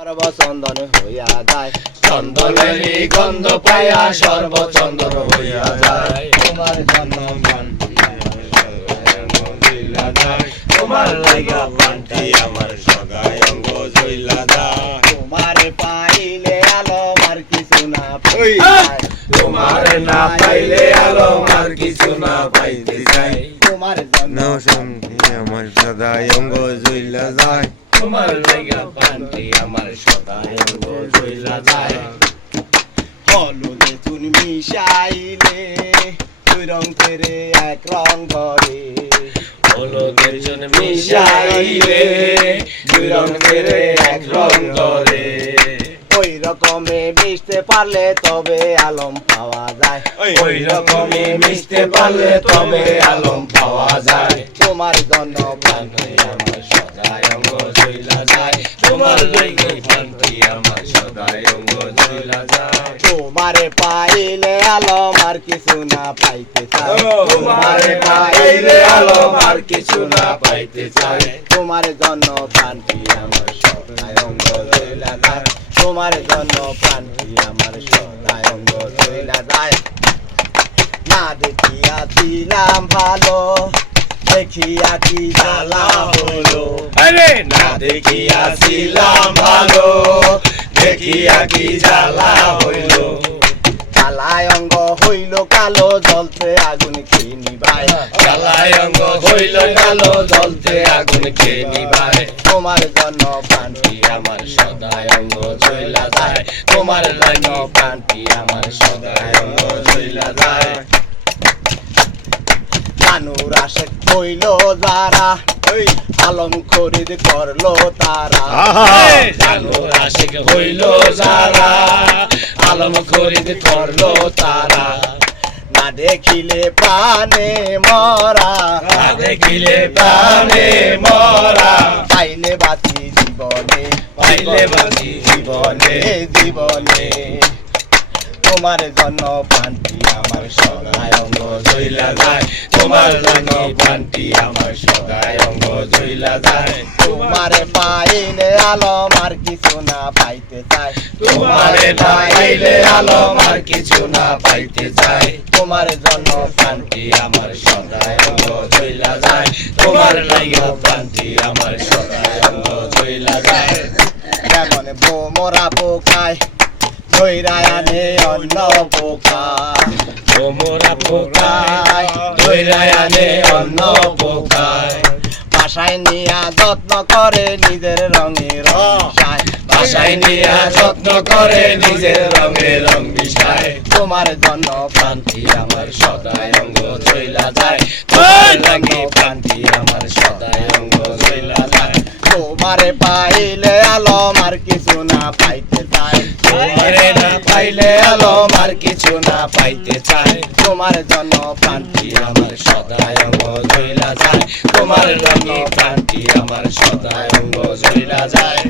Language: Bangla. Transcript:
সর্বচন্দন হইয়া যায়, চন্দনেরই গন্ধ পাইয়া সর্বচন্দন হইয়া যায়। তোমার জন্য প্রাণটি আমার সগায় অঙ্গ জ্বইলা যায়, তোমার লাইগা প্রাণটি আমার সগায় অঙ্গ জ্বইলা যায়। তোমারে পাইলে আলম আর কিছু না পাই, তোমার না পাইলে আলম আর কিছু না পাইতে চাই। তোমার জন্য শান্তি আমার সদাই অঙ্গ জ্বইলা যায়। তোমার লাইগা প্রাণটি আমার সগায় অঙ্গ জ্বইলা যায়। হলুদে চুন মিশাইলে দুই রং করে এক রং করে, হলুদের চুন মিশাইলে দুই রঙের এক রং ধরে। ওই রকমে মিশতে পারলে তবে আলম পাওয়া যায়, ওই রকমই মিশতে পারলে তবে আলম পাওয়া যায়। তোমার জন্য প্রাণটি আমার সদায় অঙ্গ জ্বইলা যায়, তোমার লাইগা প্রাণটি আমার সদায় অঙ্গ জ্বইলা যায়। তোমারে পাইলে আলম আর কিছু না পাইতে চাই, তোমারে পাইলে আলম আর কিছু না পাইতে চাই। তোমার জন্য প্রাণটি আমার সদায় অঙ্গ জ্বইলা যায়, তোমার জন্য প্রাণটি আমার সদায় অঙ্গ জ্বইলা যায়। না দেখিয়া ছিলাম ভালো, দেখিয়া কি জ্বালা হলো, আরে না দেখিয়াছিলাম ভালো, দেখিয়া কি জ্বালা হইল। জ্বালায় অঙ্গ হইল কালো, জ্বলতে আগুন খেয়ে নিবাই, জ্বালায় অঙ্গ হইল কালো, জ্বলতে আগুন খেয়ে নিবায়। তোমার জন্য প্রাণটি আমার সদায় অঙ্গ জ্বইলা যায়, তোমার লাগি প্রাণটি আমার সদায় অঙ্গ জ্বইলা যায়। মানুর আশে হইল যারা, আলম খরিদ করলো তারা, জানুর আশিক হইল যারা, আলম খরিদ করলো তারা। না দেখিলে প্রাণে মরা, না দেখিলে প্রাণে মরা, পাইলে বাঁচি জীবনে, পাইলে বাঁচি জীবনে। জীবনে তোমার জন্য প্রাণটি আমার সদায় অঙ্গ জ্বইলা যায়, তোমার লাগি প্রাণটি আমার সদায় অঙ্গ জ্বইলা যায়। তোমারে পাইলে আলম আর কিছু না পাইতে চাই, তোমারে না পাইলে আলম আর কিছু না পাইতে চাই। তোমার জন্য প্রাণটি আমার সদায় অঙ্গ জ্বইলা যায়, তোমার লাইগা প্রাণটি আমার সদায় অঙ্গ জ্বইলা যায়। যেমন বোমরা পোকায় ধৈরায় আনে অন্য পোকা, তোমরা পোকায় ধইরায় আনে অন্য পোকায়। বাসায় নিয়া যত্ন করে নিজের রঙে রঙায়, বাসায় নিয়া যত্ন করে নিজের রঙে রং মিশায়। তোমার জন্য প্রাণটি আমার সদায় অঙ্গ জ্বইলা যায়, তোমার লাগি প্রাণটি আমার সদায় অঙ্গ জ্বইলা যায়। তোমারে পাইলে আলম আর কিছু না পাইতে চাই, তোমারে না পাইলে আলম আর কিছু না পাইতে চাই। তোমার জন্য প্রাণটি আমার সদায় অঙ্গ জ্বইলা যায়, তোমার লাগি প্রাণটি আমার সদায় অঙ্গ জ্বইলা যায়।